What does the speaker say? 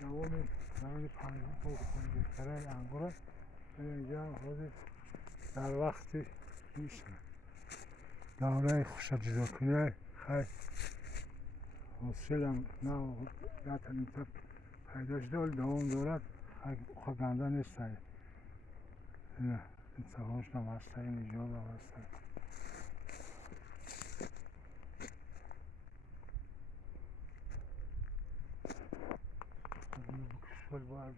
دومی زمین 5 هکتار انگور اینجا خود در وقتی میشن دانه خوش جدا کنه خیلی حاصلم نه نتونیم تا پیداش دار دوام دارد خود گنده نیست نه این سوانش نمسته این اینجا نمسته بکشول با عرض